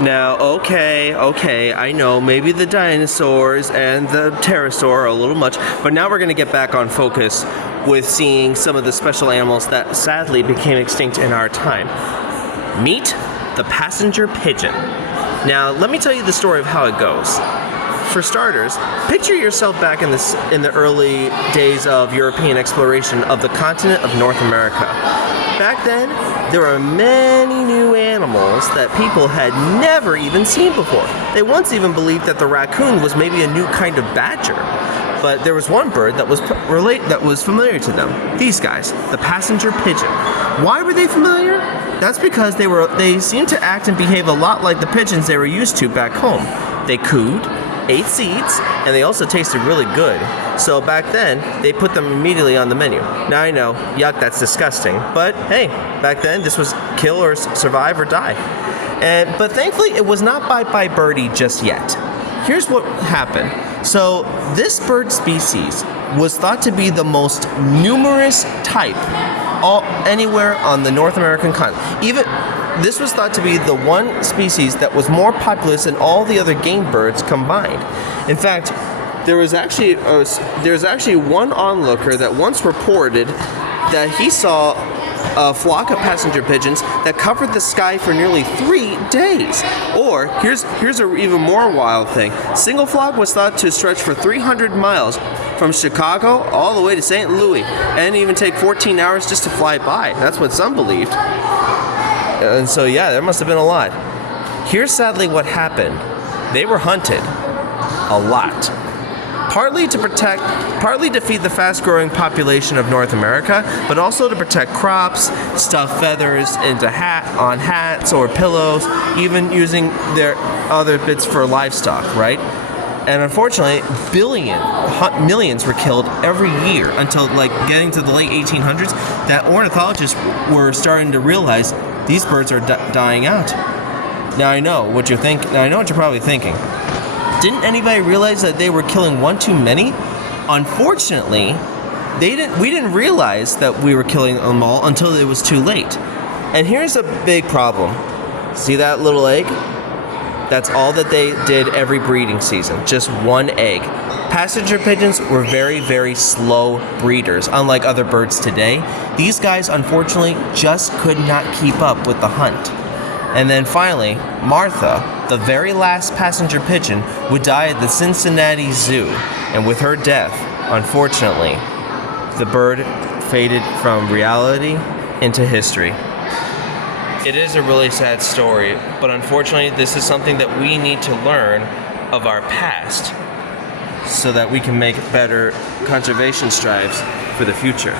Now, okay, I know maybe the dinosaurs and the pterosaur are a little much, but now we're going to get back on focus with seeing some of the special animals that sadly became extinct in our time. Meet the passenger pigeon. Now, let me tell you the story of how it goes. For starters, picture yourself back in the early days of European exploration of the continent of North America. Back then, there were many new animals that people had never even seen before. They once even believed that the raccoon was maybe a new kind of badger. But there was one bird that was familiar to them. These guys, the passenger pigeon. Why were they familiar? That's because they seemed to act and behave a lot like the pigeons they were used to back home. They cooed, ate seeds, and they also tasted really good. So back then, they put them immediately on the menu. Now I know, yuck, that's disgusting. But hey, back then this was kill or survive or die. But thankfully, it was not bite by birdie just yet. Here's what happened. So this bird species was thought to be the most numerous type anywhere on the North American continent. This was thought to be the one species that was more populous than all the other game birds combined. In fact, there was actually one onlooker that once reported that he saw a flock of passenger pigeons that covered the sky for nearly 3 days. Or here's an even more wild thing. Single flock was thought to stretch for 300 miles from Chicago all the way to St. Louis, and even take 14 hours just to fly by. That's what some believed. And so yeah, there must have been a lot. Here's sadly what happened. They were hunted a lot. Partly to feed the fast-growing population of North America, but also to protect crops, stuff feathers into hats or pillows, even using their other bits for livestock, right? And unfortunately, millions were killed every year until getting to the late 1800s, that ornithologists were starting to realize these birds are dying out. Now I know what you're probably thinking. Didn't anybody realize that they were killing one too many? Unfortunately, we didn't realize that we were killing them all until it was too late. And here's a big problem. See that little egg? That's all that they did every breeding season, just one egg. Passenger pigeons were very, very slow breeders, unlike other birds today. These guys, unfortunately, just could not keep up with the hunt. And then finally, Martha, the very last passenger pigeon, would die at the Cincinnati Zoo. And with her death, unfortunately, the bird faded from reality into history. It is a really sad story, but unfortunately, this is something that we need to learn of our past so that we can make better conservation strides for the future.